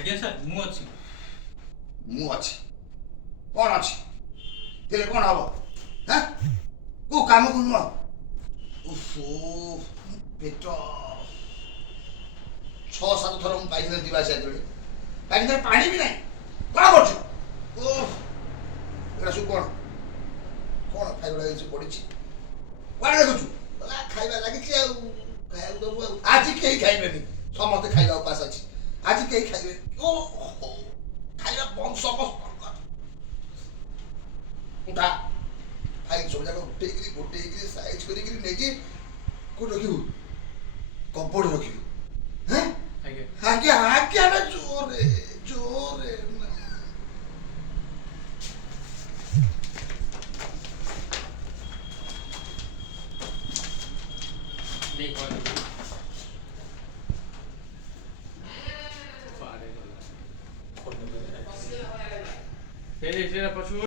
ଆଜ୍ଞା ସାର୍ ମୁଁ ଅଛି। ମୁଁ ଅଛି କ'ଣ ଅଛି ଥିଲେ କ'ଣ ହବ ହାଁ କୋଉ କାମକୁ ନୁହଁ ଓହୋ ପେଟ 6-7 ଥର ମୁଁ ପାଇଖାନା ଯିବା ଆସିବା କଲି ପାଇଖାନାରେ ପାଣି ବି ନାହିଁ କ'ଣ କରୁଛୁ ଓ ଏଗୁଡ଼ା ସବୁ କ'ଣ କ'ଣ ଖାଇବା ଜିନିଷ ପଡ଼ିଛି କ'ଣ ଦେଖୁଛୁ ଖାଇବା ଲାଗିଛି ଆଉ ଖାଇବାକୁ ଦେବୁ ଆଉ ଆଜି କେହି ଖାଇବେନି ସମସ୍ତେ ଖାଇବା ଉପାସ ଅଛି ଆଜି କେହି ଖାଇବେନି ଓହୋ ଖାଇବା ବନ୍ଦ ସମସ୍ତଙ୍କର ଉଠା ଖାଇ ସବୁ ଯାକ ଗୋଟେଇକିରି ସାଇଜ୍ କରିକିରି ନେଇକି କୋଉଠି ରଖିବୁ କମ୍ପୋର୍ଟ ରଖିବୁ ହେଁ ଆଜ୍ଞା ଆଜ୍ଞା ଆଜ୍ଞା ନା ଜୋରେ ଜୋରେ ଦେଇ କହ ଫେରେ ପଛକୁ